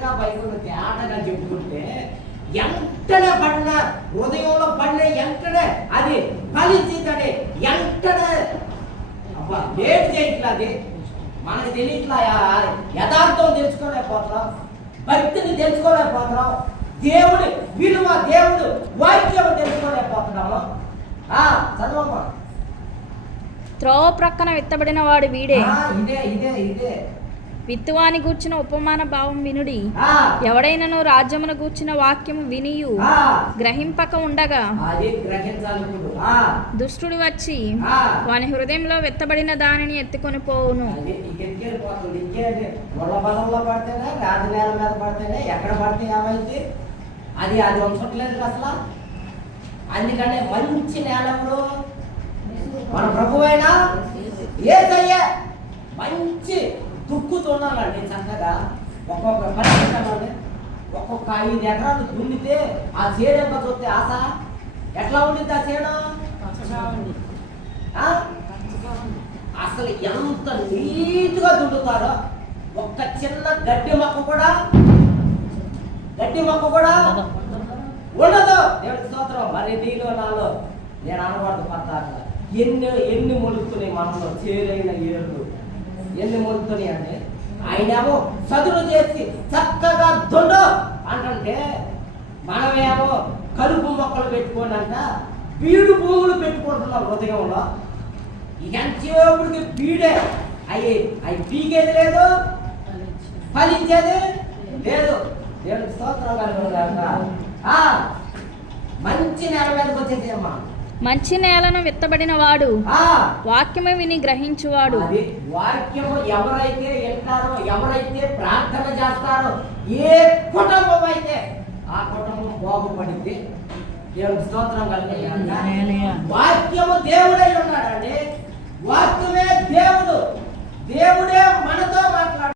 చక్కగా బైబిల్ తేటగా చెప్పుకుంటే ఎంటనే పడిన హృదయంలో పడిన ఎంటనే అది ఫలించిందని ఎంటనే అబ్బా లేట్ చేయట్లా. అది మనకు తెలియట్లా, యథార్థం తెలుసుకోలేకపోతున్నాం, భక్తిని తెలుసుకోలేకపోతున్నాం, దేవుడి విలువ దేవుడు వాక్యం తెలుసుకోలేకపోతున్నాము. చదవమ్మా. త్రోవ ప్రక్కన విత్తబడిన వాడు వీడే. ఇదే ఇదే ఇదే విత్తువాని గూర్చిన ఉపమాన భావం వినుడి. ఎవడైనను రాజ్యమును గూర్చిన వాక్యము వినియు గ్రహింపక ఉండగా దుష్టుడు వచ్చి వాని హృదయంలో విత్తబడిన దానిని ఎత్తుకొని పోవును. అది అది ఉంచట్లేదు అసలు. అందుకనే మంచి నేలలో మన ప్రభువైనా ఏదయ్యా మంచి దుక్కుతున్నానండి చక్కగా. ఒక్కొక్క పరిస్థితి ఒక్కొక్క 5 ఎకరాలు దున్నితే ఆ చేను చూస్తే ఆశ ఎట్లా ఉండింది? ఆ చేను అసలు ఎంత నీట్గా దున్నుతారో. ఒక్క చిన్న గడ్డి మొక్క కూడా ఉండదు. దేవుడి స్తోత్రం. మరి నీలో నాలో నేను అనకూడదు పట్టాక ఎన్ని మొలుస్తున్నాయి మనలో చేరైన ఏళ్ళు ఎన్ని మొలుతున్నాయి అంటే ఆయనేమో చదువు చేసి చక్కగా దొండు అంటే మనమేమో కలుపు మొక్కలు పెట్టుకోనంట బీడు భూములు పెట్టుకుంటున్నాం హృదయంలో. ఎంతసేపుడికి బీడే అవి పీకేది లేదు, ఫలించేది లేదు. దేవుడికి స్తోత్రం కలుగును. మంచి నేల మీదకి వచ్చేది అమ్మా. మంచి నేలను విత్తబడిన వాడు వాక్యము విని గ్రహించువాడు. వాక్యము ఎవరైతే వింటారో, ఎవరైతే ప్రార్థన చేస్తారో, ఏ కుటుంబం అయితే ఆ కుటుంబం బాగుపడింది. దేవుడికి స్తోత్రం కలుగును. వాక్యము దేవుడే